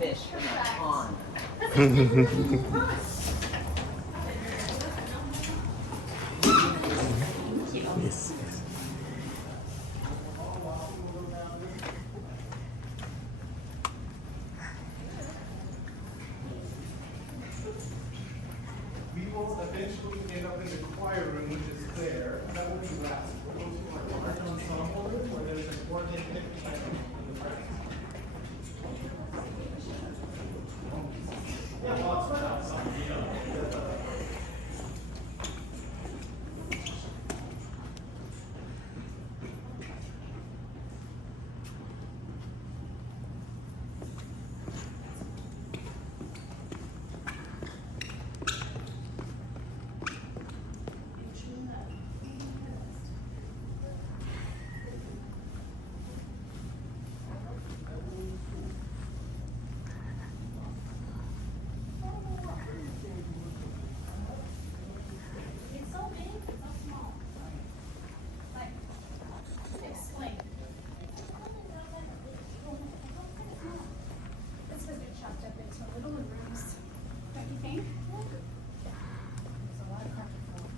fish in a pond. Yes. We will eventually end up in the choir room, which is there. That will be last. We'll go to our art ensemble room where there's an organ and piano in the front. Yeah, well, it's not outside, you know. It's so big, it's so small. Like, explain. It's because they're chopped up into little rooms. Don't you think? There's a lot of carpet floor.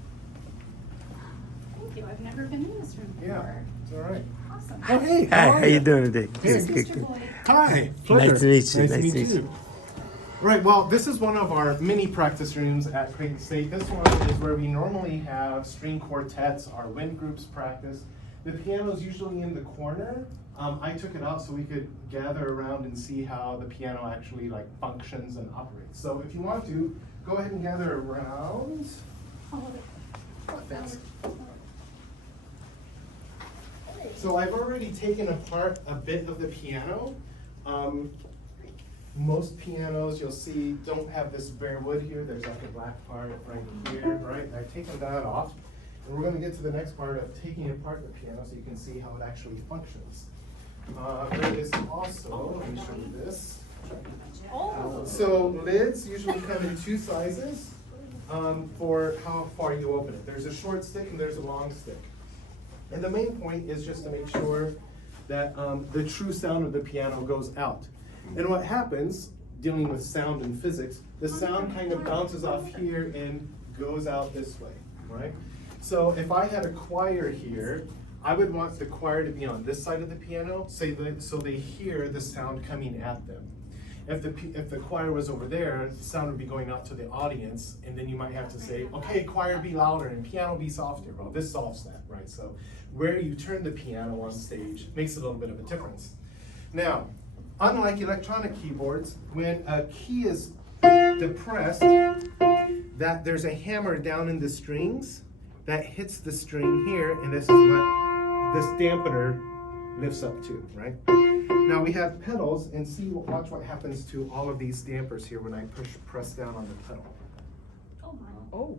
Thank you, I've never been in this room before. Yeah, it's all right. Awesome. Oh, hey. Hi, how you doing today? This is Good, Mr. good. Boyd. Hi. Nice to meet you. Nice to meet you. Right, well, this is one of our mini practice rooms at Clayton State. This one is where we normally have string quartets, our wind groups practice. The piano is usually in the corner. I took it out so we could gather around and see how the piano actually like functions and operates. So if you want to, go ahead and gather around. Thanks. So I've already taken apart a bit of the piano. Most pianos you'll see don't have this bare wood here. There's like a black part right here, right? And I've taken that off. And we're going to get to the next part of taking apart the piano so you can see how it actually functions. There is also, let me show you this. Oh. So lids usually come in two sizes for how far you open it. There's a short stick and there's a long stick. And the main point is just to make sure that the true sound of the piano goes out. And what happens, dealing with sound and physics, the sound kind of bounces off here and goes out this way, right? So if I had a choir here, I would want the choir to be on this side of the piano so they hear the sound coming at them. If the choir was over there, the sound would be going out to the audience, and then you might have to say, okay, choir be louder and piano be softer. Well, this solves that, right? So where you turn the piano on stage makes a little bit of a difference. Now, unlike electronic keyboards, when a key is depressed, that there's a hammer down in the strings that hits the string here, and this is what this dampener lifts up to, right? Now we have pedals, and watch what happens to all of these dampers here when I press down on the pedal. Oh my. Oh.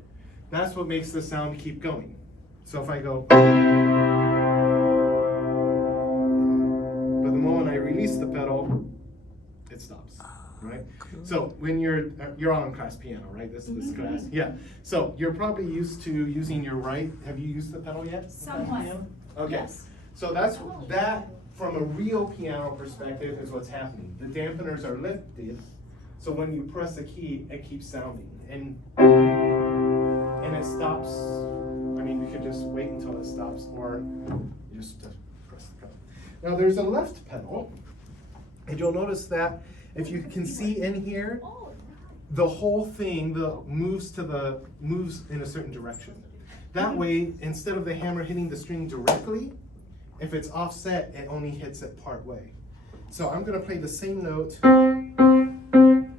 That's what makes the sound keep going. So if I go, but the moment I release the pedal, it stops, right? So when you're on class piano, right? This is this class, yeah. So you're probably used to using your right. Have you used the pedal yet? Somewhat. Okay. Yes. So that from a real piano perspective is what's happening. The dampeners are lifted, so when you press a key, it keeps sounding, and it stops. I mean, you could just wait until it stops, or you just press the pedal. Now there's a left pedal, and you'll notice that if you can see in here, the whole thing moves in a certain direction. That way, instead of the hammer hitting the string directly, if it's offset, it only hits it part way. So I'm going to play the same note, and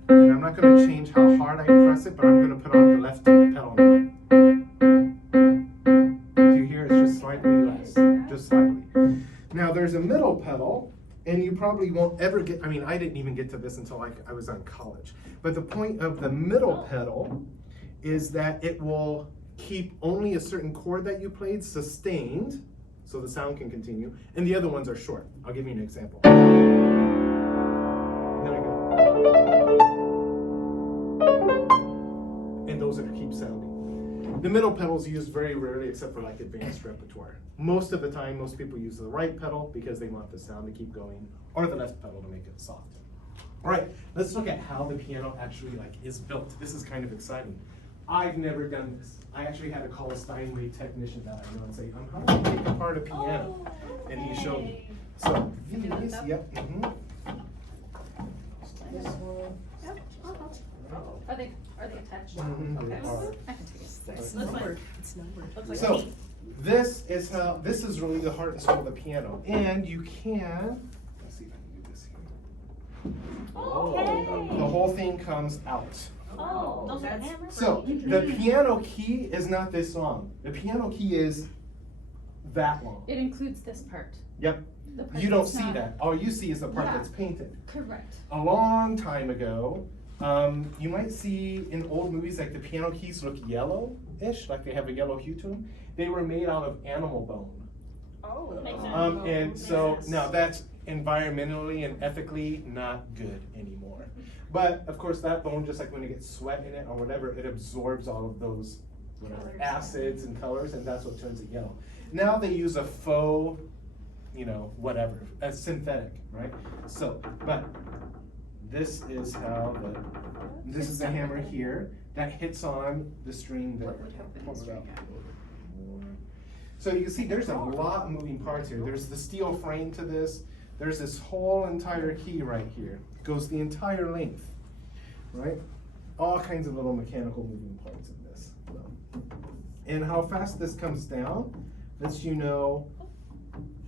I'm not going to change how hard I press it, but I'm going to put on the left pedal now. Do you hear? It's just slightly less, just slightly. Now there's a middle pedal, and you probably won't ever get, I mean, I didn't even get to this until I was on college. But the point of the middle pedal is that it will keep only a certain chord that you played sustained, so the sound can continue, and the other ones are short. I'll give you an example. And then I go. And those are keep sounding. The middle pedal is used very rarely except for like advanced repertoire. Most of the time, most people use the right pedal because they want the sound to keep going, or the left pedal to make it soft. All right, let's look at how the piano actually is built. This is kind of exciting. I've never done this. I actually had to call a Steinway technician that I know and say, how do you take apart a piano? And he showed me. So these, yep. This one. Yep, I'll help. Are they attached? Mhm, they Okay. are. I can take it. It's numbered. It's numbered. Looks like So me. this is really the heart and soul of the piano, and you can. Let's see if I can do this here. Okay. The whole thing comes out. Oh, those are That's hammers. So the piano key is not this long. The piano key is that long. It includes this part. Yep. The part You don't that's see not- that. All you see is the part Yeah. that's painted. Correct. A long time ago, you might see in old movies like the piano keys look yellow-ish, like they have a yellow hue to them. They were made out of animal bone. Oh. Makes sense. And so Makes now sense. that's environmentally and ethically not good anymore. But of course that bone, just like when it gets sweat in it or whatever, it absorbs all of those Colors. acids and colors, and that's what turns it yellow. Now they use a faux, whatever, a synthetic, right? So, but this is how this is the hammer here that hits on the string there. What would happen Pull to it the out. string, So you can see there's a lot of moving parts here. There's the steel frame to this. There's this whole entire key right here. Goes the entire length, right? All kinds of little mechanical moving parts in this. So. And how fast this comes down lets you know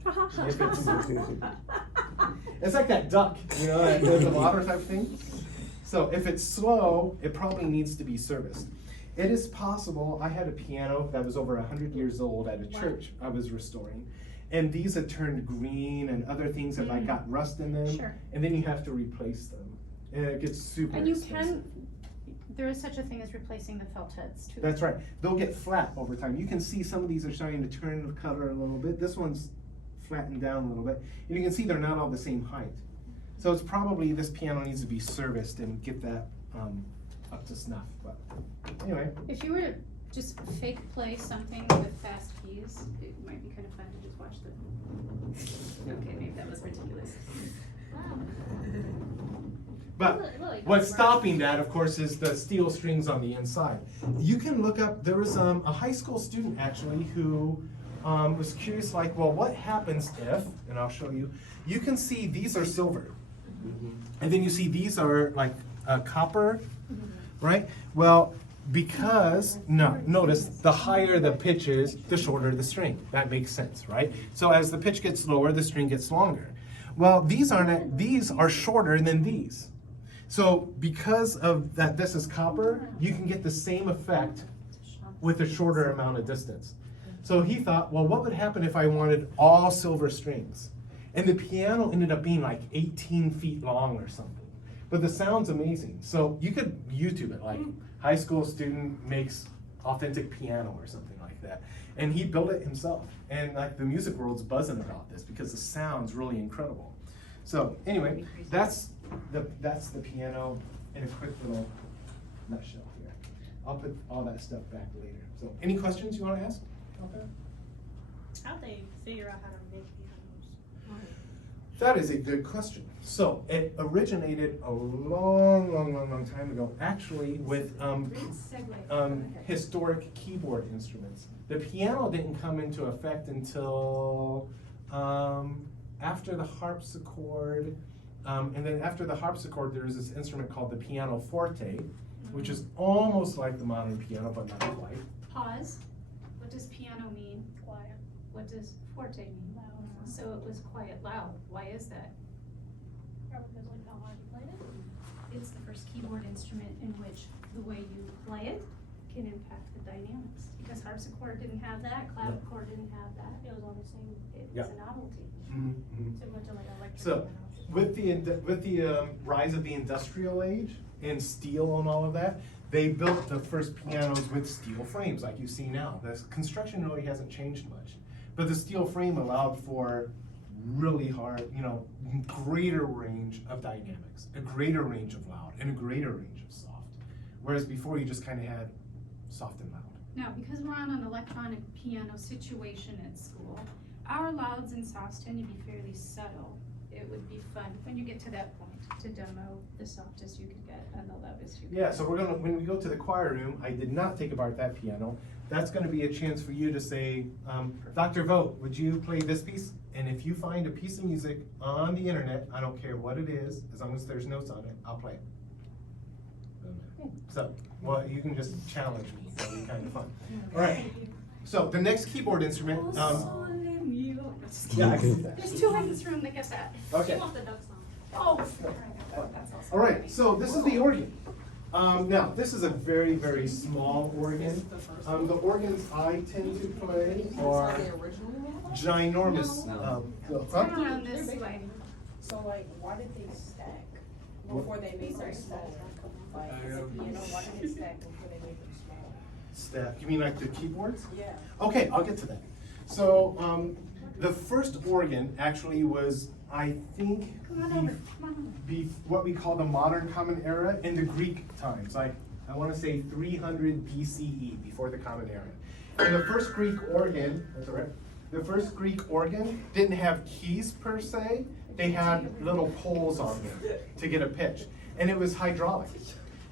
if it's. It's like that duck, that lives in the water type thing. So if it's slow, it probably needs to be serviced. It is possible, I had a piano that was over 100 years old at a church I was restoring. And these had turned green and other things have got rust in them. Sure. And then you have to replace them. And it gets super And you expensive. there is such a thing as replacing the felt heads too. That's right. They'll get flat over time. You can see some of these are starting to turn the color a little bit. This one's flattened down a little bit. And you can see they're not all the same height. So it's probably this piano needs to be serviced and get that up to snuff. But anyway. If you were to just fake play something with fast keys, it might be kind of fun to just watch the. Okay, maybe that was ridiculous. But what's stopping that, of course, is the steel strings on the inside. You can look up, there was a high school student actually who was curious well, what happens if, and I'll show you, you can see these are silver. And then you see these are like copper, right? Well, notice the higher the pitch is, the shorter the string. That makes sense, right? So as the pitch gets lower, the string gets longer. Well, these are shorter than these. So because of that, this is copper, you can get the same effect with a shorter amount of distance. So he thought, well, what would happen if I wanted all silver strings? And the piano ended up being like 18 feet long or something. But the sound's amazing. So you could YouTube it, like high school student makes authentic piano or something like that. And he built it himself. And like the music world's buzzing about this because the sound's really incredible. So anyway, that's the piano in a quick little nutshell here. I'll put all that stuff back later. So any questions you want to ask about that? How'd they figure out how to make pianos? That is a good question. So it originated a long time ago, actually with historic keyboard instruments. The piano didn't come into effect until after the harpsichord, and then after the harpsichord, there's this instrument called the pianoforte, which is almost like the modern piano, but not quite. Pause. What does piano mean? Quiet. What does forte mean? Loud. So it was quiet, loud. Why is that? Probably because like how hard you played it. It's the first keyboard instrument in which the way you play it can impact the dynamics. Because harpsichord didn't have that, clavichord didn't have that. It was all the same. It Yeah. was a novelty. Mm-hmm. Similar to like electric So, pianos. with the rise of the industrial age and steel and all of that, they built the first pianos with steel frames like you see now. The construction really hasn't changed much. But the steel frame allowed for really hard, greater range of dynamics, a greater range of loud, and a greater range of soft. Whereas before you just kind of had soft and loud. Now, because we're on an electronic piano situation at school, our louds and softs tend to be fairly subtle. it would be fun when you get to that point to demo the softest you can get and the loudest you can. Yeah, so when we go to the choir room, I did not take apart that piano. That's gonna be a chance for you to say, Dr. Vogt, would you play this piece? And if you find a piece of music on the internet, I don't care what it is, as long as there's notes on it, I'll play it. So, well, you can just challenge me, that'll be kind of fun. All right, so the next keyboard instrument, yeah, I can do that. There's two in this room that get that. Okay. She wants the duck song. Oh, that's awesome. All right, so this is the organ. Now, this is a very, very small organ. The organs I tend to play are ginormous. Turn around this way. So like, why did they stack before they made them small? Like, as a piano, why did they stack before they made them small? Stack. You mean like the keyboards? Yeah. Okay, I'll get to that. So, the first organ actually was, I think, Come on over, come on over. what we call the modern common era in the Greek times, like I want to say 300 BCE, before the common era. And the first Greek organ, that's all right, the first Greek organ didn't have keys per se, they had little poles on them to get a pitch. And it was hydraulic.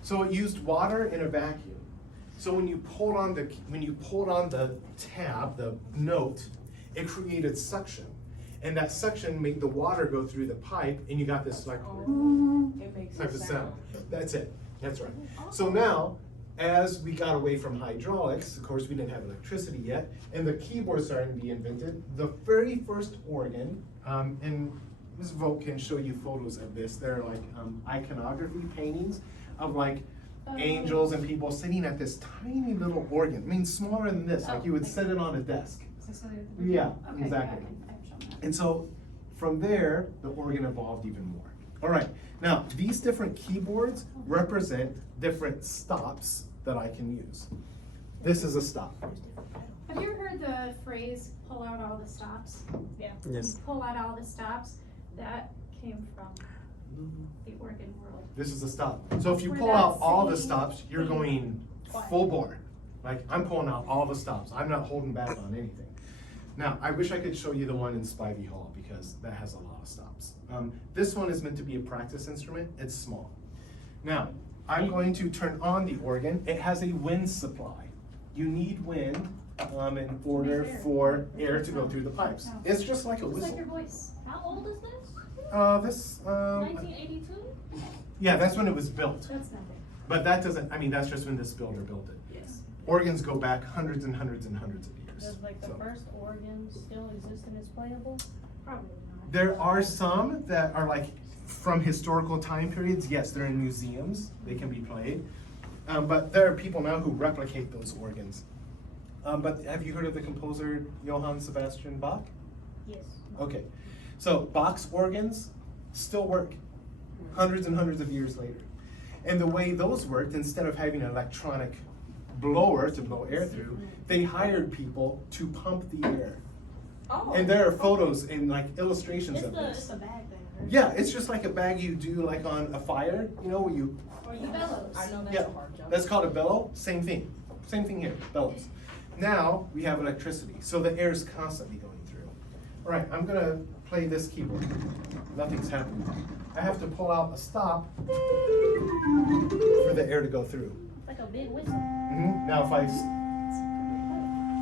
So it used water in a vacuum. So when you pulled on the tab, the note, it created suction. And that suction made the water go through the pipe, and you got this like It makes type a of sound. sound. That's it. That's right. So now, as we got away from hydraulics, of course we didn't have electricity yet, and the keyboard started to be invented, the very first organ, and Ms. Vogt can show you photos of this. They're like iconography paintings of like angels and people sitting at this tiny little organ. I mean, smaller than this, like you would set it on a desk. Is this the- Yeah, Okay, exactly. I can show that. And so from there, the organ evolved even more. All right, now these different keyboards represent different stops that I can use. This is a stop. Have you ever heard the phrase, pull out all the stops? Yeah. Yes. Pull out all the stops, that came from the organ world. This is a stop. So if you We're pull not out all the saying stops, you're going full bore. Like I'm pulling out all the stops. I'm not holding back on anything. Now, I wish I could show you the one in Spivey Hall because that has a lot of stops. This one is meant to be a practice instrument. It's small. Now, I'm going to turn on the organ. It has a wind supply. You need wind in order for air to go through the pipes. It's just like a It's like whistle. your voice. How old is this? This, 1982? yeah, that's when it was built. That's not it. But that doesn't, I mean, that's just when this builder built it. Yes. Organs go back hundreds and hundreds and hundreds of years. Does like the So. first organ still exist and is playable? Probably not. There are some that are like from historical time periods. Yes, they're in museums. They can be played. But there are people now who replicate those organs. But have you heard of the composer Johann Sebastian Bach? Yes. Okay. So Bach's organs still work hundreds and hundreds of years later. And the way those worked, instead of having an electronic blower to blow air through, they hired people to pump the air. Oh. And there are photos and like illustrations It's of the this. bag thing. Right? Yeah, it's just like a bag you do like on a fire, you know, where you, Or you bellows. I know that's yeah, a hard job. that's called a bellow. Same thing. Same thing here, bellows. Now we have electricity, so the air is constantly going through. All right, I'm gonna play this keyboard. Nothing's happening. I have to pull out a stop for the air to go through. It's like a big whistle. Now if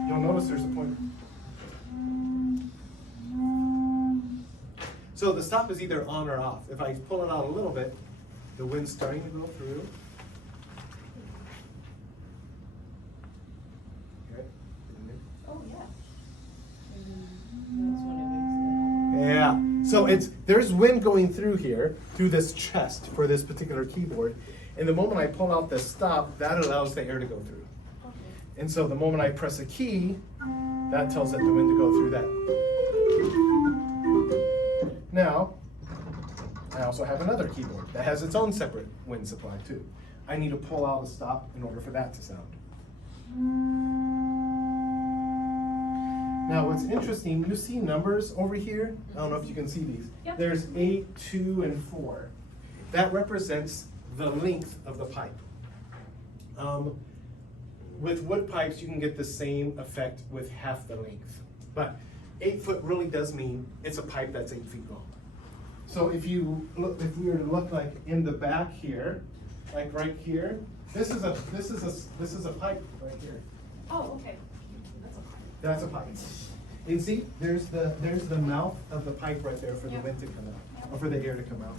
you'll notice there's a point. So the stop is either on or off. If I pull it out a little bit, the wind's starting to go through. Okay. Oh, yeah. Yeah, so there's wind going through here, through this chest for this particular keyboard. And the moment I pull out the stop, that allows the air to go through. And so the moment I press a key, that tells it the wind to go through that. Now, I also have another keyboard that has its own separate wind supply too. I need to pull out a stop in order for that to sound. Now what's interesting, you see numbers over here? I don't know if you can see these. Yep. There's 8, 2, and 4. That represents the length of the pipe. With wood pipes, you can get the same effect with half the length. But 8 foot really does mean it's a pipe that's 8 feet long. So if we were to look like in the back here, like right here, this is a pipe right here. Oh, okay. That's a pipe. And see, there's the mouth of the pipe right there for the wind to come out, or for the air to come out.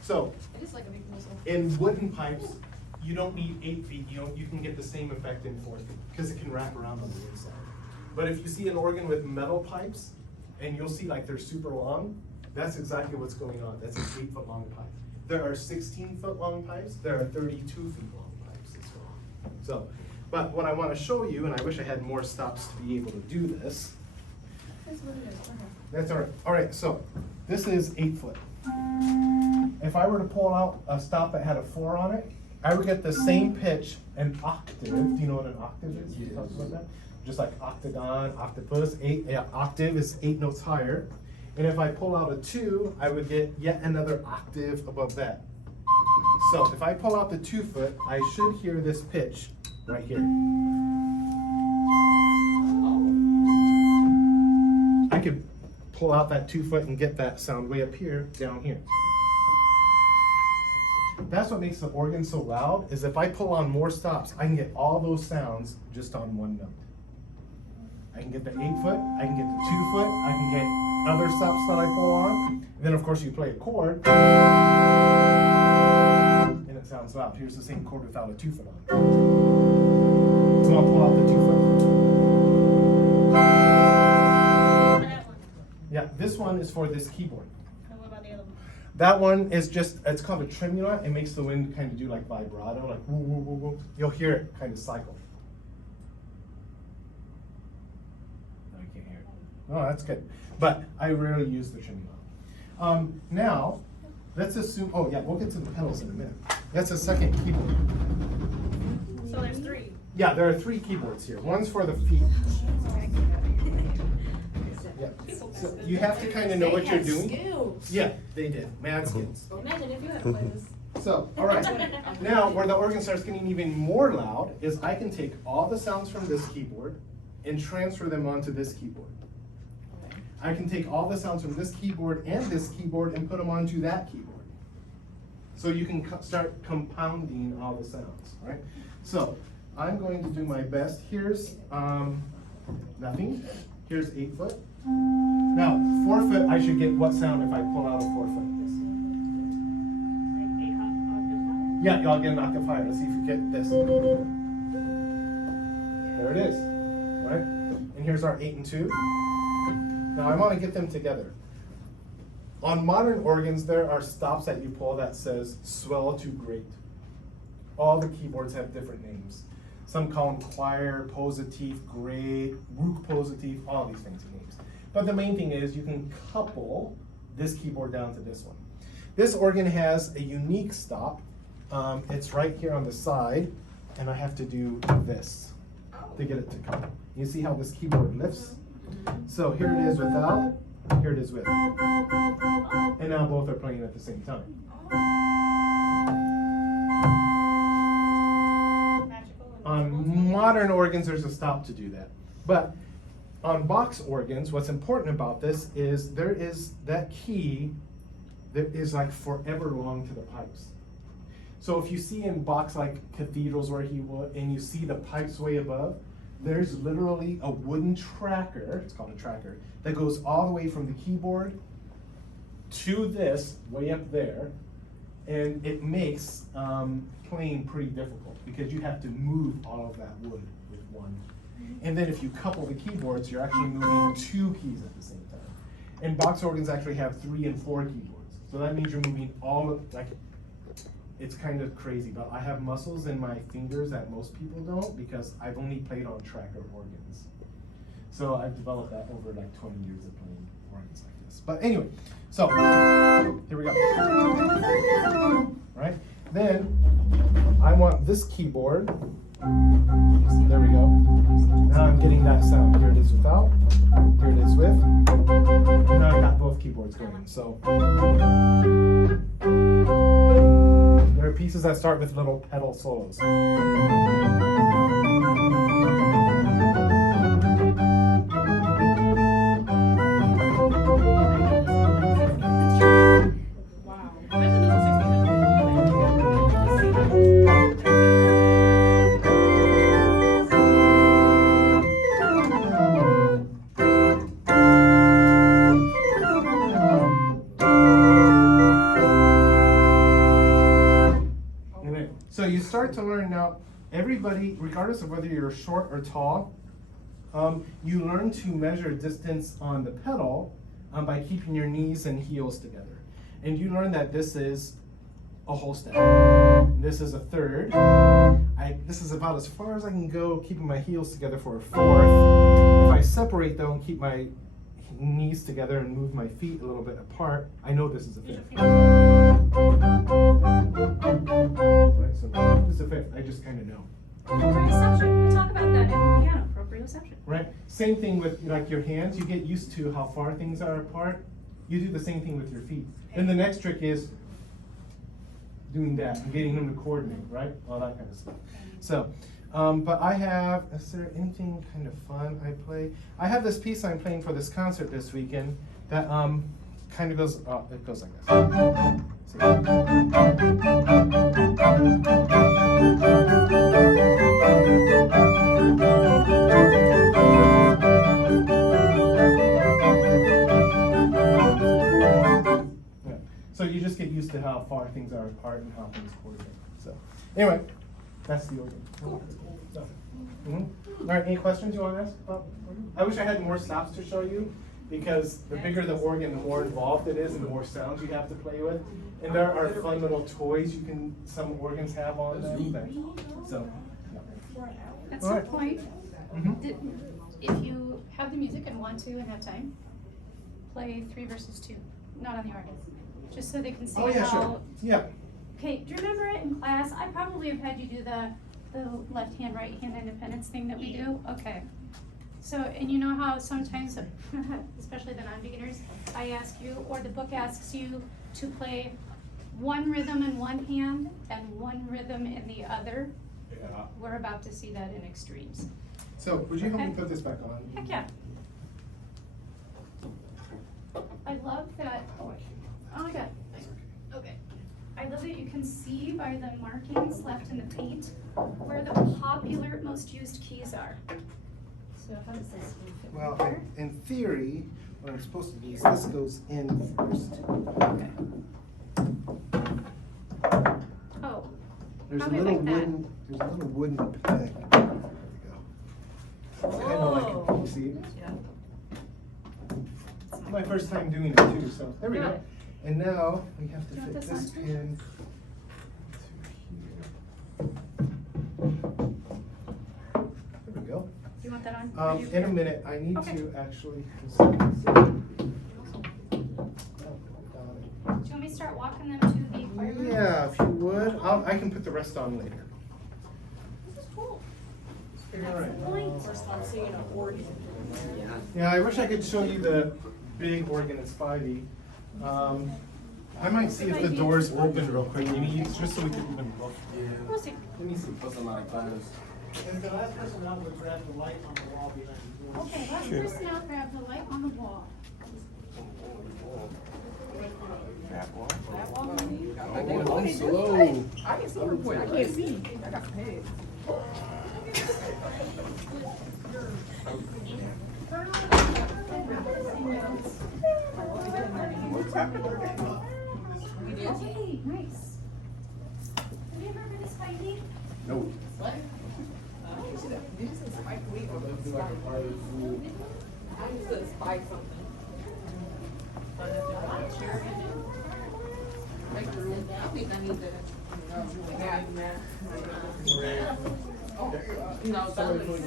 So It is like a big whistle. in wooden pipes, you don't need 8 feet. You can get the same effect in 4 feet because it can wrap around on the inside. But if you see an organ with metal pipes, and you'll see like they're super long, that's exactly what's going on. That's an 8-foot long pipe. There are 16-foot long pipes. There are 32 feet long pipes as well. So, but what I want to show you, and I wish I had more stops to be able to do this. That's what it is. Okay. That's all right. All right, so this is 8 foot. If I were to pull out a stop that had a 4 on it, I would get the same pitch, an octave. Do you know what an octave is? You talked about that? Just like octagon, octopus, octave is 8 notes higher. And if I pull out a 2, I would get yet another octave above that. So if I pull out the 2 foot, I should hear this pitch right here. I could pull out that 2 foot and get that sound way up here, down here. That's what makes the organ so loud, is if I pull on more stops, I can get all those sounds just on one note. I can get the 8 foot, I can get the 2 foot, I can get other stops that I pull on. And then of course you play a chord, and it sounds loud. Here's the same chord without a 2 foot on. So I'll pull out the 2 foot. That one. Yeah, this one is for this keyboard. And what about the other one? That one is just, it's called a tremula. It makes the wind kind of do like vibrato, like woo, woo, woo, woo. You'll hear it kind of cycle. No, you can't hear it. Oh, that's good. But I rarely use the tremula. Now, let's assume, oh yeah, we'll get to the pedals in a minute. That's a second keyboard. So there's 3. Yeah, there are 3 keyboards here. One's for the feet. Yeah. So you have to kind of know what you're doing. Skills. Yeah, they did. Mad skills. Imagine if you had to play this. So, all right. Now, where the organ starts getting even more loud is I can take all the sounds from this keyboard and transfer them onto this keyboard. I can take all the sounds from this keyboard and put them onto that keyboard. So you can start compounding all the sounds, right? So, I'm going to do my best. Here's nothing. Here's 8 foot. Now, 4 foot, I should get what sound if I pull out a 4 foot? Like 8 octaves higher. Yeah, y'all get an octave higher. Let's see if you get this. There it is, right? And here's our 8 and 2. Now I want to get them together. On modern organs, there are stops that you pull that says swell to great. All the keyboards have different names. Some call them choir, positive, great, rook positive, all these fancy names. But the main thing is you can couple this keyboard down to this one. This organ has a unique stop. It's right here on the side, and I have to do this to get it to couple. You see how this keyboard lifts? So here it is without, here it is with. And now both are playing at the same time. Magical. On modern organs, there's a stop to do that. But on box organs, what's important about this is there is that key that is like forever long to the pipes. So if you see in box like cathedrals where he would, and you see the pipes way above, there's literally a wooden tracker, it's called a tracker, that goes all the way from the keyboard to this, way up there, and it makes playing pretty difficult because you have to move all of that wood with one. And then if you couple the keyboards, you're actually moving 2 keys at the same time. And box organs actually have 3 and 4 keyboards. So that means you're moving all of, like, it's kind of crazy, but I have muscles in my fingers that most people don't because I've only played on tracker organs. So I've developed that over like 20 years of playing organs like this. But anyway, so here we go. Right? Then I want this keyboard. There we go. Now I'm getting that sound. Here it is without. Here it is with. Now I got both keyboards going. So there are pieces that start with little pedal solos. start to learn now, everybody, regardless of whether you're short or tall, you learn to measure distance on the pedal by keeping your knees and heels together. And you learn that this is a whole step. This is a third. This is about as far as I can go, keeping my heels together for a fourth. If I separate though and keep my knees together and move my feet a little bit apart, I know this is a fifth. Right, so this is a fifth. I just kind of know. Proprioception. We talk about that in piano. Proprioception. Right. Same thing with like your hands. You get used to how far things are apart. You do the same thing with your feet. Then the next trick is doing that and getting them to coordinate, right? All that kind of stuff. So, but I have, is there anything kind of fun I play? I have this piece I'm playing for this concert this weekend that kind of goes, it goes like this. So you just get used to how far things are apart and how things coordinate. So anyway, that's the organ. Cool. All right, any questions you want to ask about organ? I wish I had more stops to show you, because the bigger the organ, the more involved it is and the more sounds you have to play with. And there are fun little toys some organs have on them. So, At All some right. point, if you have the music and want to and have time, play 3 versus 2, not on the organ. Just so they can see oh yeah, how. sure. Yeah. Okay, do you remember it in class? I probably have had you do the left hand, right hand independence thing that we do? Okay. So, and you know how sometimes, especially the non-beginners, I ask you, or the book asks you to play one rhythm in one hand and one rhythm in the other? Yeah. We're about to see that in extremes. So, would you help me Okay. put this back on? Heck yeah. I love that. Oh my god. Okay. I love that you can see by the markings left in the paint where the popular, most used keys are. So how does this fit Well, here? in theory, what I'm supposed to do is this goes in first. Okay. Oh. There's a Probably little like that. wooden peg. There we go. It's kind of like a PC. It's my first time doing it too, so there we Got go. it. And now we have to Do you want fit this this on too? pin into here. There we go. Do you want that on? Or do you In a care? minute, I need Okay. to actually. Do you want me to start walking them to the choir room? Yeah, if you would. I can put the rest on later. This is cool. All right. Point. First time seeing an organ. Yeah, I wish I could show you the big organ at Spivey. I might see if the door's open real quick. You need, just so we can even look. We'll see. Let me see. That's a lot of class. And the last person out would grab the light on the wall behind the door. Okay, last person out, grab the light on the wall. Oh, slow. I can see her point. I can't see. I got some head. Okay, nice. Have you ever heard of Spidey? No. What? Did you say Spike Lee or Spike? I just said Spike something. Make room. I think I need to. No, that was.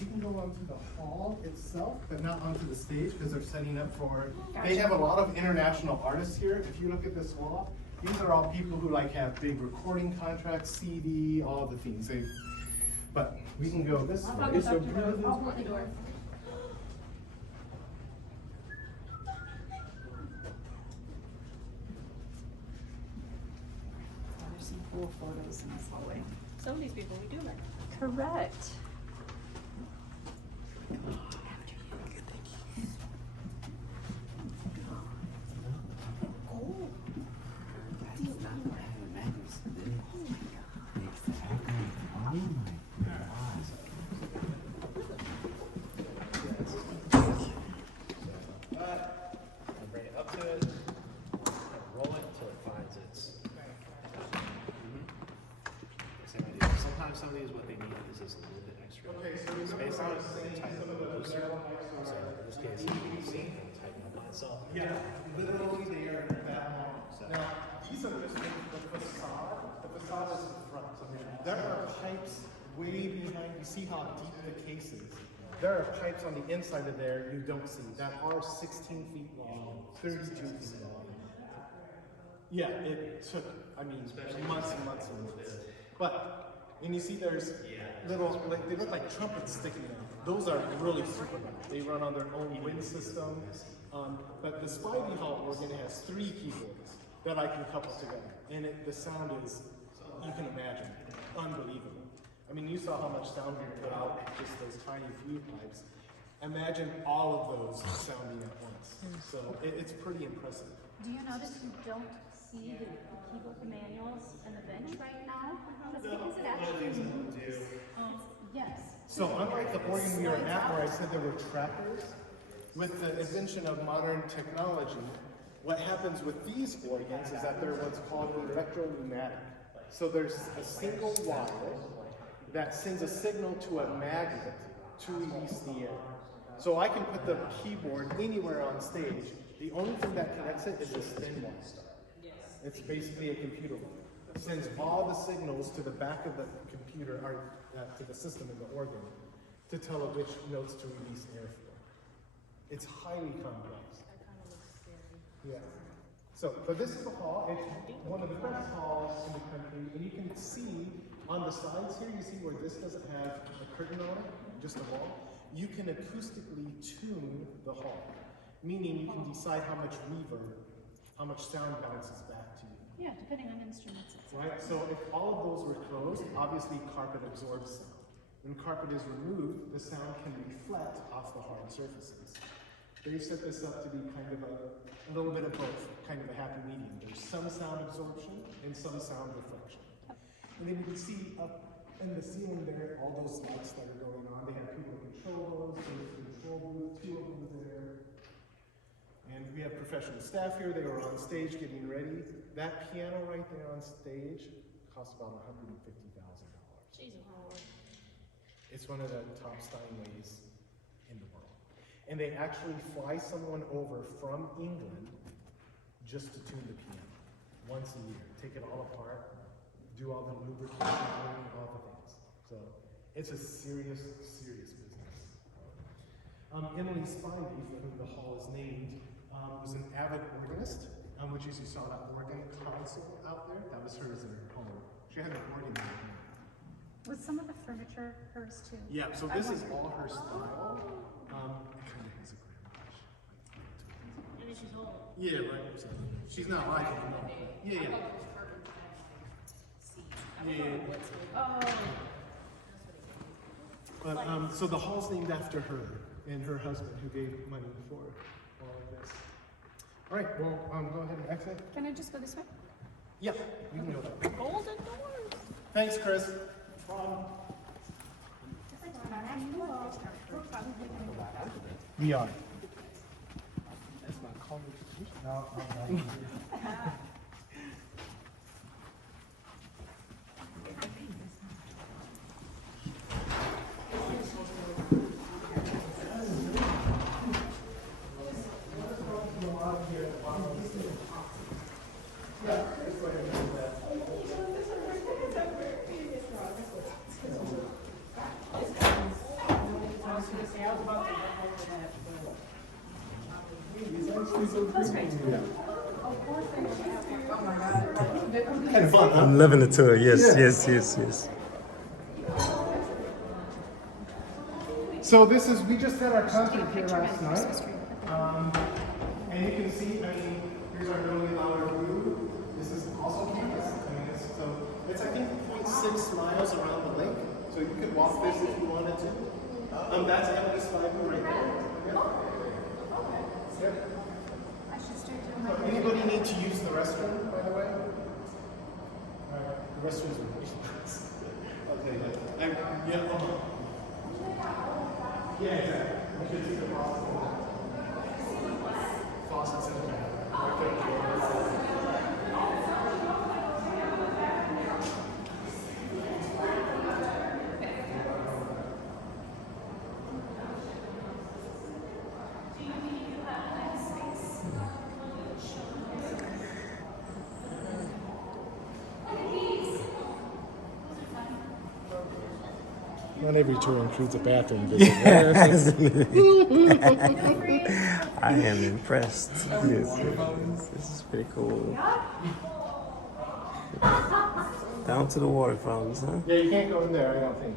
you can go onto the hall itself, but not onto the stage because they're setting up for, they have a lot of international artists here. If you look at this wall, these are all people who like have big recording contracts, CD, all the things. But we can go this way. I'll hold the door. There's some cool photos in this hallway. Some of these people we do like. Correct. Bring it up to it, and roll it until it finds its. Same idea. Sometimes some of these, what they need is just a little bit extra space on it, and tighten it a little looser. So in this case, you can see it tighten up on itself. Yeah, literally they are that long. Now, these are just the facade. The facade is the front. There are pipes way behind. You see how deep the case is. There are pipes on the inside of there you don't see that are 16 feet long, 32 feet long. Yeah, it took, I mean, months and months and months. But, and you see there's little, like, they look like trumpets sticking out. Those are really super loud. They run on their own wind system. But the Spivey Hall organ has 3 keyboards that I can couple together. And the sound is, you can imagine, unbelievable. I mean, you saw how much sound we put out, just those tiny few pipes. Imagine all of those sounding at once. So it's pretty impressive. Do you notice you don't see the keyboard manuals and the bench right now? That's because it actually moves. Yes. So unlike the organ we were at where I said there were trackers, with the invention of modern technology, what happens with these organs is that they're what's called electropneumatic. So there's a single wire that sends a signal to a magnet to release the air. So I can put the keyboard anywhere on stage. The only thing that connects it is this thin wire. It's basically a computer wire. It sends all the signals to the back of the computer, or to the system in the organ, to tell it which notes to release air for. It's highly complex. That kind of looks scary. Yeah. So, but this is the hall. It's one of the best halls in the country, and you can see on the sides here, you see where this doesn't have a curtain on it, just a wall. You can acoustically tune the hall, meaning you can decide how much reverb, how much sound bounces back to you. Yeah, depending on instruments. Right? So if all of those were closed, obviously carpet absorbs sound. When carpet is removed, the sound can reflect off the hard surfaces. They've set this up to be kind of a little bit of both, kind of a happy medium. There's some sound absorption and some sound reflection. And then you can see up in the ceiling there, all those lights that are going on. They have people control those, there's a control booth, 2 of them there. And we have professional staff here. They are on stage getting ready. That piano right there on stage costs about $150,000. Jesus Lord. It's one of the top Steinways in the world. And they actually fly someone over from England just to tune the piano once a year. Take it all apart, do all the lubrication, all the things. So it's a serious, serious business. Emily Spivey, for whom the hall is named, was an avid organist, which is you saw that organ console out there. That was hers in her home. She had an organ in her home. Was some of the furniture hers too? Yeah, so this is all her style. It kind of has a grandma. I mean, she's old. Yeah, right. So she's not like it anymore. Yeah, yeah. Oh. But so the hall's named after her and her husband, who gave money for all of this. All right, well, go ahead and exit. Can I just go this way? Yeah, you can go that way. Golden doors. Thanks, Chris. We are. That's not college. No. That's great. Kind of fun, huh? I'm loving the tour. Yes, Yeah. yes. So this is, we just had our concert here last night. And you can see, I mean, here's our really loud room. This is also campus. I mean, it's I think 0.6 miles around the lake. So you could walk this if you wanted to. That's campus 5 right there. Yep. I should start doing my. Anybody need to use the restroom, by the way? The restrooms are really nice. I'll tell you that. Yeah, exactly. We should see the faucets in the back. Not every tour includes a bathroom visit. I am impressed. Yes. This is pretty cool. Down to the water fountains, huh? Yeah, you can't go in there, I don't think.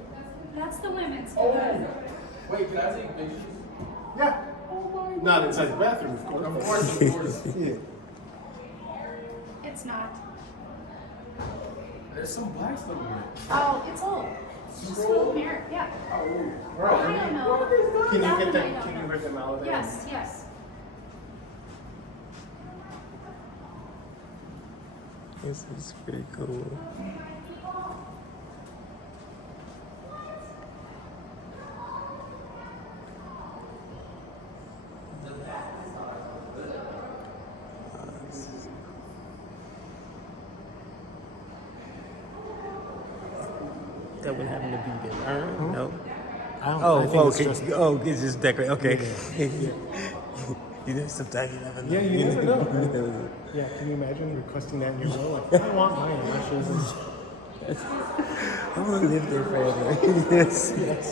That's the limits. Wait, can I take pictures? Yeah. Not inside the bathroom, of course. Of course. Yeah. It's not. There's some black stuff here. Oh, it's old. Just scroll mirror. Yeah. Right. I don't know. Can you That get one I them? don't Can you know. bring them out of there? Yes, yes. This is pretty cool. That would happen to be the urn? No. I think it's okay. just- It's just decorate. Okay. You know, sometimes you never know. Yeah, you never know. Yeah, can you imagine requesting that in your will? Like, I want my ashes. I want to live there forever. Yes. Yes.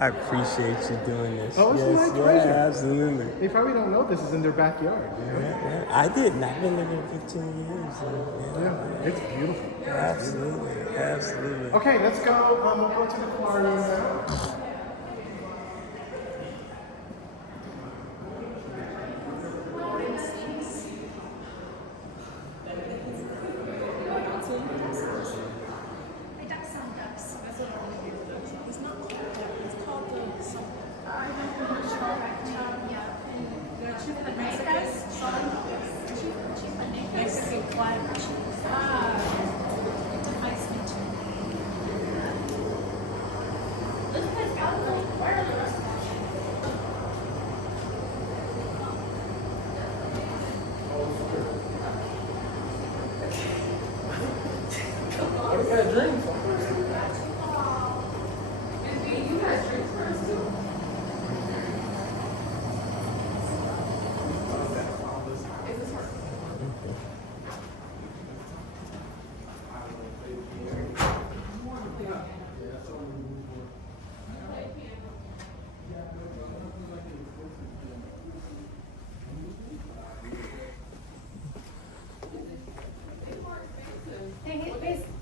I appreciate you doing this. Oh, it's yes, my pleasure. yeah, absolutely. They probably don't know this is in their backyard. You know? Yeah. I didn't. I've been living 15 years. Yeah, it's beautiful. Absolutely. Okay, let's go. We'll go to the choir room now. I duck some ducks. That's what I want to do. It's not called duck. It's called some. I don't know much about it. Yeah. Mexican flag. It's a nice nature. This place got a little. Where are the rest of them? What kind of drinks?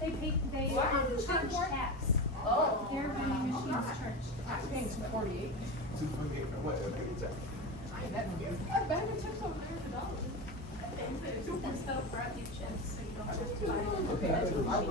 They charge tax. Their vending machines charge tax. Paying $2.48. And so brought you chips, so you don't have to buy it.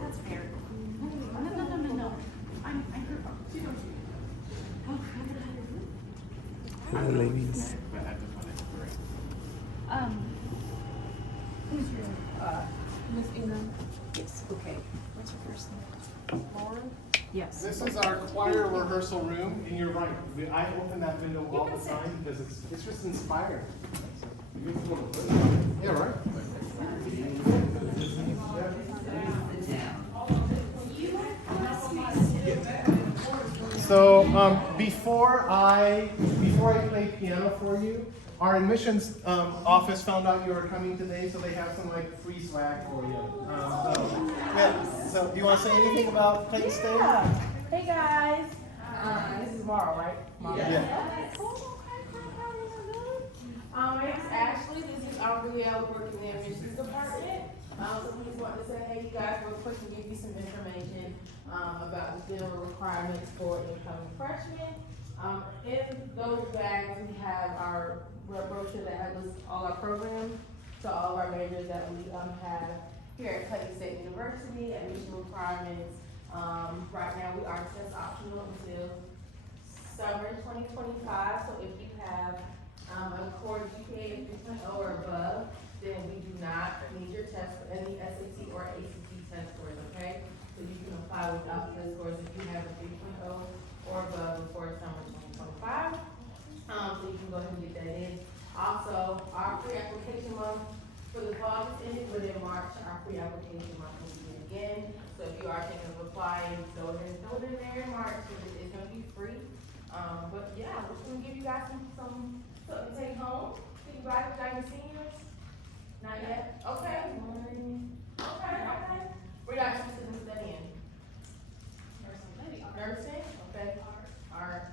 That's fair. No. I'm Hello, ladies. Who's your, Miss Ingram? Yes, okay. What's your first name? Morrow? Yes. This is our choir rehearsal room, and you're right. I open that window all the time because it's just inspiring. Yeah, right. So before I play piano for you, our admissions office found out you were coming today, so they have some like free swag for you. So do you want to say anything about Clayton State? Yeah. Hey guys. This is Morrow, right? Morrow. Yeah. My name is Ashley. This is Gabrielle working in the admissions department. So we just wanted to say, hey, you guys, real quick and give you some information about the general requirements for incoming freshmen. In those bags, we have our brochure that lists all our programs, so all of our majors that we have here at Clayton State University, admission requirements. Right now, we are test optional until summer 2025. So if you have a core GPA of 3.0 or above, then we do not need your test for any SAT or ACT test scores, okay? So you can apply without test scores if you have a 3.0 or above before summer 2025. So you can go ahead and get that in. Also, our pre-application month for the fall is ended, but in March, our pre-application month will begin again. So if you are thinking of applying, go ahead and throw it in there in March, because it's gonna be free. But yeah, we're gonna give you guys something to take home. Think about it, like your seniors? Not yet? Okay. Okay. We're not interested in studying. Nursing? Okay. Art.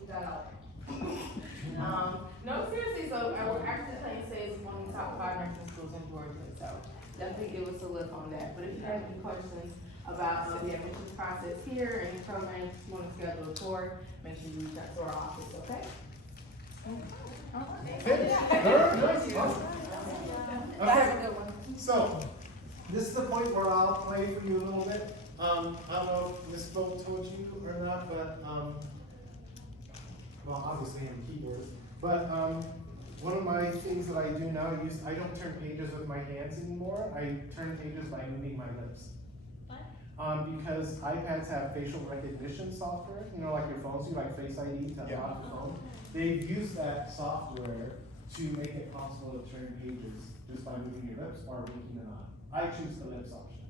We got all. No, seriously, so we're actually Clayton State is one of the top 5 nursing schools in Georgia, so definitely give us a look on that. But if you have any questions about the admissions process here, any programs you want to schedule a tour, make sure you reach out to our office, okay? Okay, so this is the point where I'll play for you a little bit. I don't know if Ms. Bo told you or not, but well, obviously I'm keyboards. But one of my things that I do now is I don't turn pages with my hands anymore. I turn pages by moving my lips. Because iPads have facial recognition software, you know, like your phones do, like Face ID to unlock the phone. They've used that software to make it possible to turn pages just by moving your lips or winking an eye. I choose the lips option.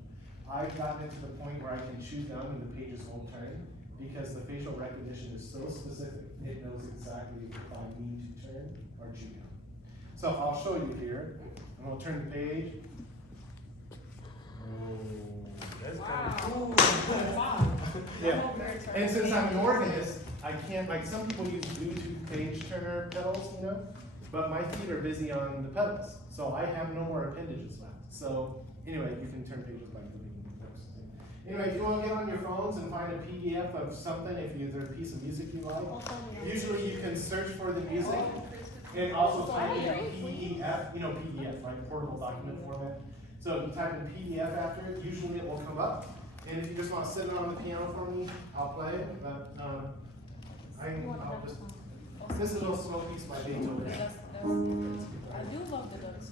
I've gotten it to the point where I can chew gum and the pages won't turn because the facial recognition is so specific, it knows exactly if I need to turn or chew gum. So I'll show you here. I'm gonna turn the page. Yeah, and since I'm an organist, I can't, like some people use Bluetooth page turner pedals, you know, but my feet are busy on the pedals, so I have no more appendages left. So anyway, you can turn pages by moving those. Anyway, if you want to get on your phones and find a PDF of something, if there's a piece of music you like, usually you can search for the music and also type in PDF, you know PDF, right, portable document format. So if you type in PDF after it, usually it will come up. And if you just want to sit it on the piano for me, I'll play it. But I'll just, this is a little slow piece by Beethoven. I do love the ducks.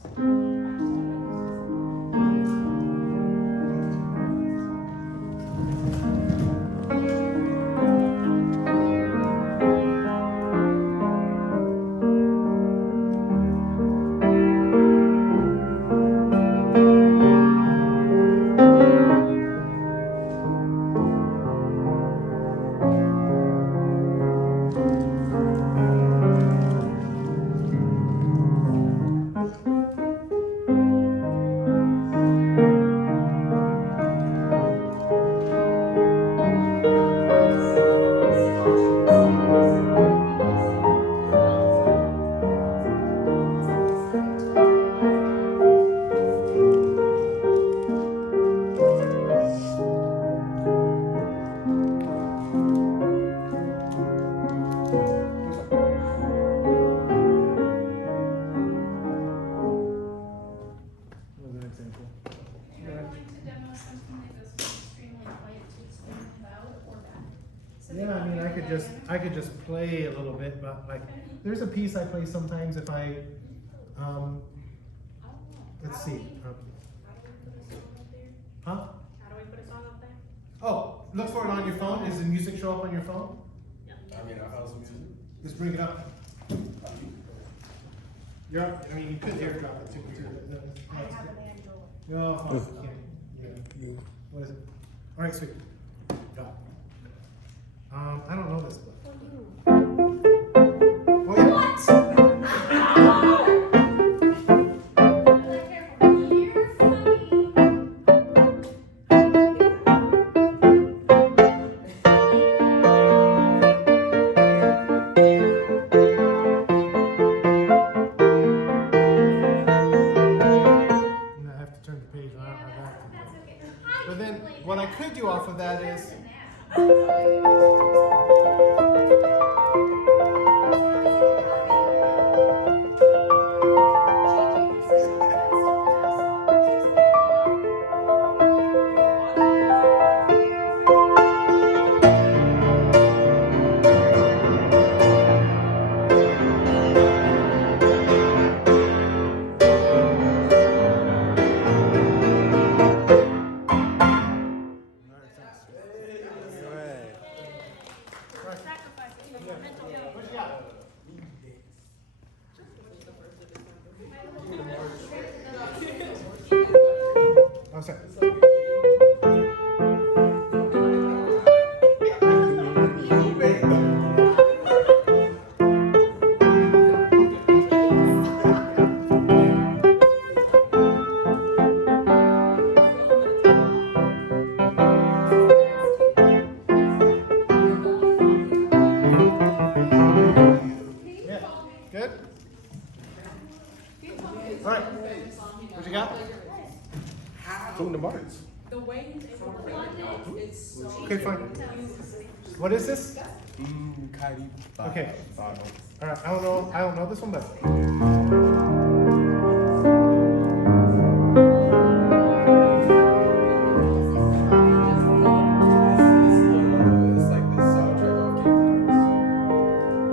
Yeah, I mean, I could just play a little bit, but like, there's a piece I play sometimes if I, let's see. Huh? How do we put a song up there? Oh, look for it on your phone. Does the music show up on your phone? I mean, I have some music. Just bring it up. I mean, you could airdrop it too. I have an Android. No, oh, you can't. Yeah. What is it? All right, sweet. Got it. I don't know this book. Oh, yeah. What? You're funny. And I have to turn the page around. Yeah, I have to. that's okay. Hi, But then Clayton. what I could do off of that is, oh, sorry. Yeah, good? All right, what you got? From the Marks. Okay, fine. What is this? Okay. All right, I don't know this one, but. It's like the soundtrack of Kingdom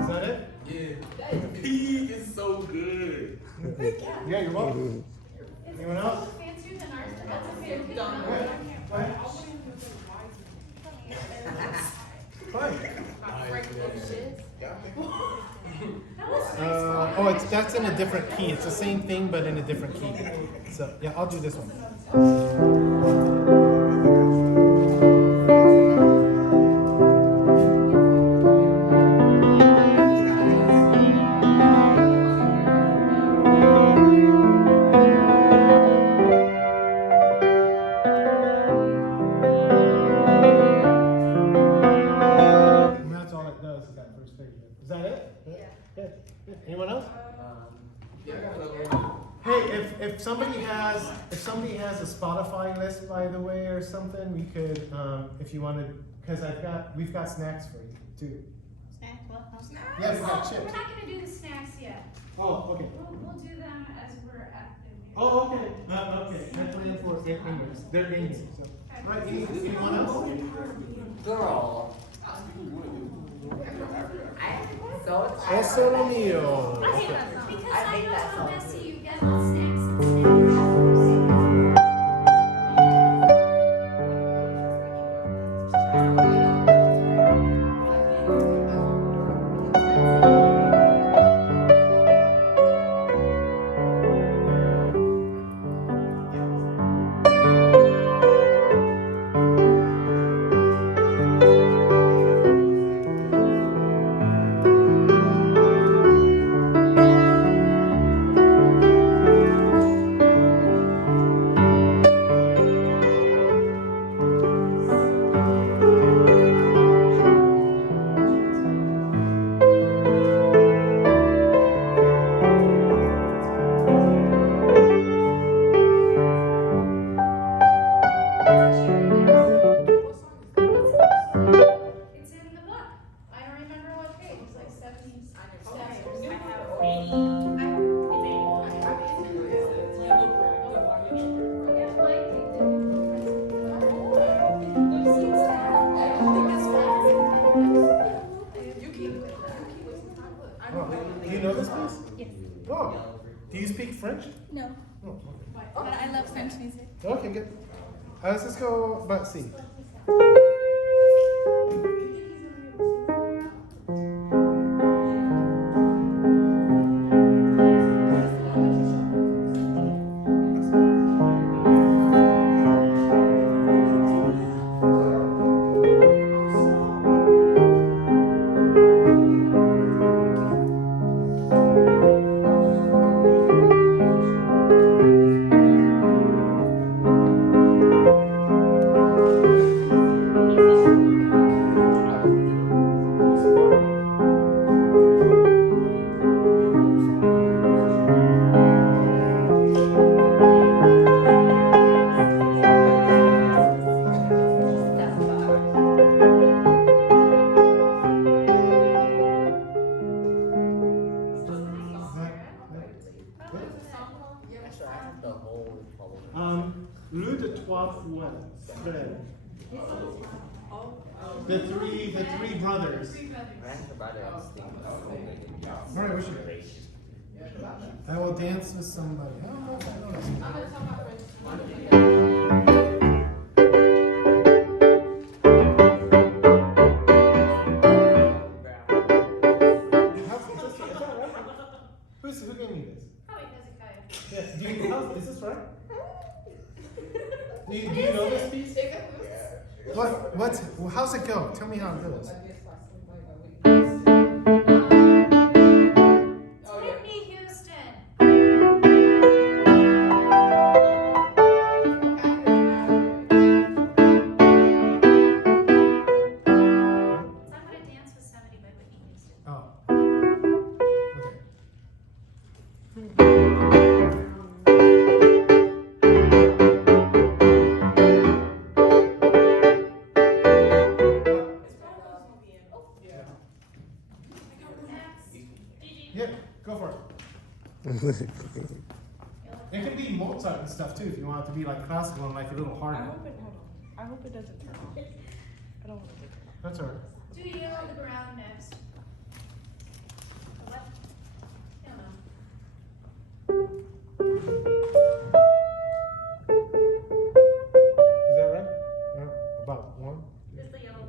Is that it? Yeah. He is so good. Yeah, you're welcome. Anyone else? Fancier than ours, but that's okay. Fine. That was nice. Oh, that's in a different key. It's the same thing, but in a different key. So yeah, I'll do this one. And that's all it does is that first page. Is that it? Yeah. Anyone else? Hey, if somebody has a Spotify list, by the way, or something, we could, if you wanted, because we've got snacks for you too. Snack, what? No snack. Yeah, we got Oh, chips. we're not gonna do the snacks yet. Oh, okay. We'll do them as we're at the. Oh, okay. Okay. I plan for it anyways. They're in here. So. Right. Anyone else? Girl. Also Romeo. Okay, Okay. because I I hate know that how song. messy you get with snacks and snacks. Do you know this piece? Yes. Oh, do you speak French? No, Oh, okay. but I love French music. Okay, good. Let's just go about C. Le de trois frères. The three brothers. All right, we should. I will dance with somebody. I don't know if I know this one. Who gave me this? Probably Hezekiah. Yes. Is this right? Do you know this piece? How's it go? Tell me how it goes. Whitney Houston. So I'm gonna dance with somebody by Whitney Houston. Oh. Okay. Yeah, go for it. It can be Mozart and stuff too if you want it to be like classical and like a little harder. I hope it doesn't turn off. I don't want it to turn off. That's alright. Do you know the ground next? What? I don't know. Is that right? About one? Just the yellow.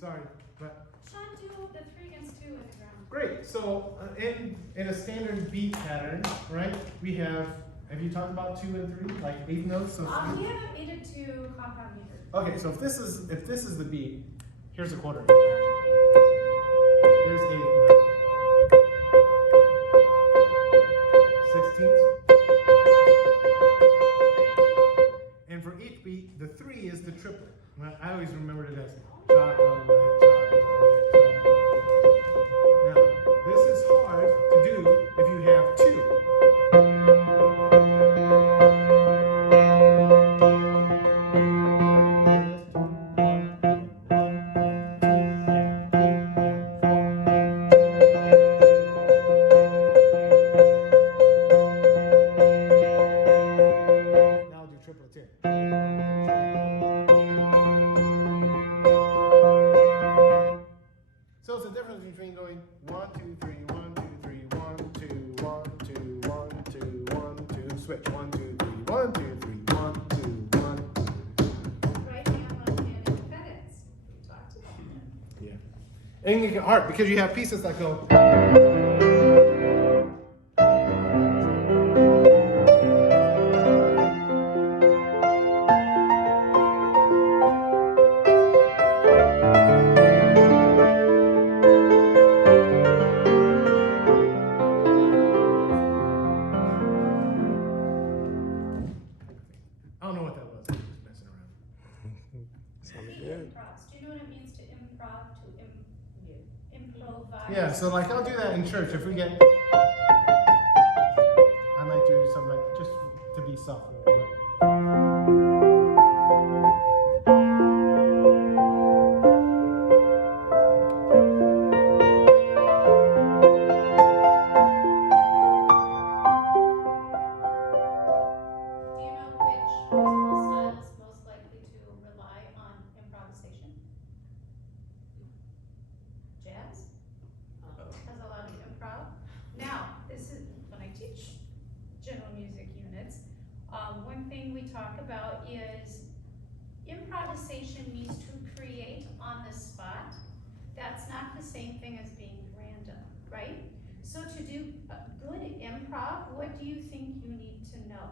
Sorry, but Sean, do the 3 against 2 in the ground. great. So in a standard beat pattern, right? We have you talked about 2 and 3, like 8 notes? So We haven't made it to compound either. okay, so if this is the beat, here's a quarter. Here's 8 note. 16ths. And for each beat, the 3 is the triplet. Well, I always remembered it as chocolate, chocolate, chocolate. Now, this is hard to do if you have 2. Now I'll do triplets here. So it's the difference between going 1, 2, 3, 1, 2, 3, 1, 2, 1, 2, 1, 2, 1, 2, switch 1, 2, 3, 1, 2, 3, 1, 2, 1. Right hand, left hand, independence. We talked about that. Yeah. And you get hard because you have pieces that go. I don't know what that was. I was just messing around. Sounded good. Improvs. Do you know what it means to improv? To improv. Yeah, so like I'll do that in church. If we get, I might do something like just to be soft. Do you know which musical style is most likely to rely on improvisation? Jazz? Has a lot of improv. Now, this is, when I teach general music units, one thing we talk about is improvisation means to create on the spot. That's not the same thing as being random, right? So to do a good improv, what do you think you need to know?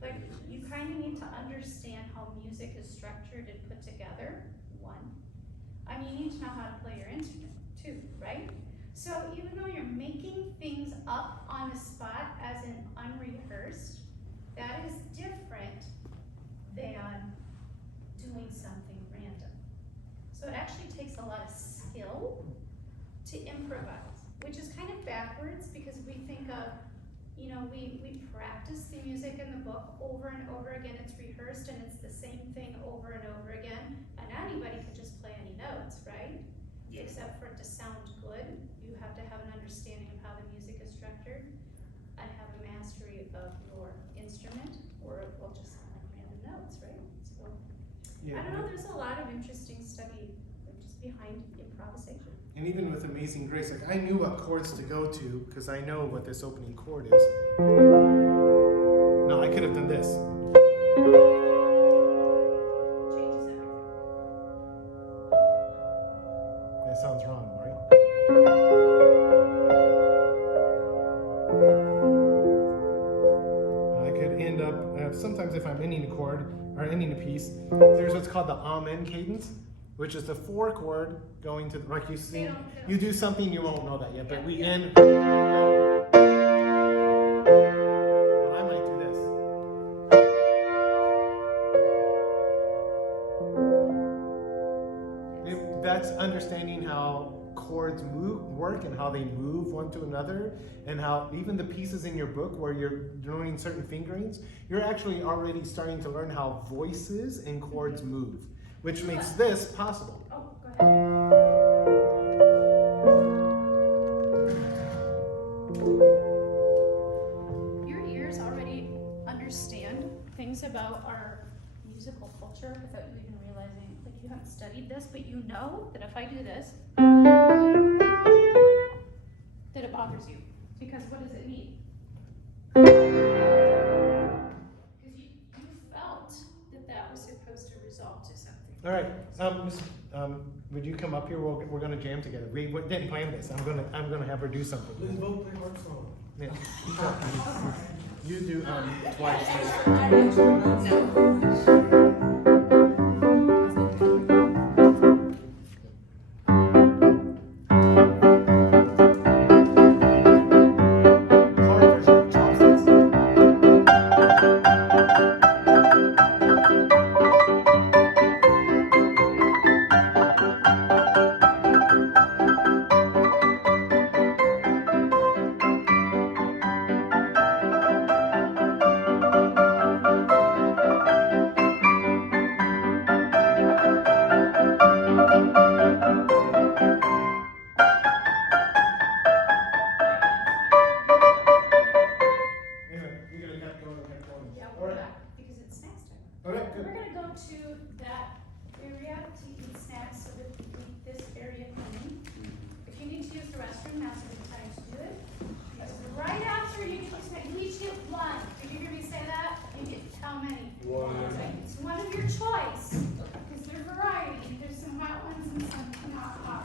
Like, you kind of need to understand how music is structured and put together, one. I mean, you need to know how to play your instrument, too, right? So even though you're making things up on the spot as in unrehearsed, that is different than doing something random. So it actually takes a lot of skill to improvise, which is kind of backwards because we think of, you know, we practice the music in the book over and over again. It's rehearsed and it's the same thing over and over again. And anybody can just play any notes, right? Yeah. Except for it to sound good, you have to have an understanding of how the music is structured and have a mastery of your instrument, or it will just sound like random notes, right? So, yeah. I don't know, there's a lot of interesting study just behind improvisation. And even with Amazing Grace, like I knew what chords to go to because I know what this opening chord is. No, I could have done this. Changes everything. That sounds wrong, right? And I could end up, sometimes if I'm ending a chord or ending a piece, there's what's called the amen cadence, which is the 4 chord going to, like you see, you do something, you won't know that yet, but we end. But I might do this. That's understanding how chords work and how they move one to another, and how even the pieces in your book where you're learning certain fingerings, you're actually already starting to learn how voices and chords move, which makes this possible. Oh, go ahead. Your ears already understand things about our musical culture without you even realizing, like you haven't studied this, but you know that if I do this, that it bothers you. Because what does it mean? Because you felt that that was supposed to resolve to something. All right, would you come up here? We're gonna jam together. We didn't plan this. I'm gonna have her do something. Let's both play our song. Yeah. You do twice. It's one of your choice, because there's variety. There's some hot ones and some not hot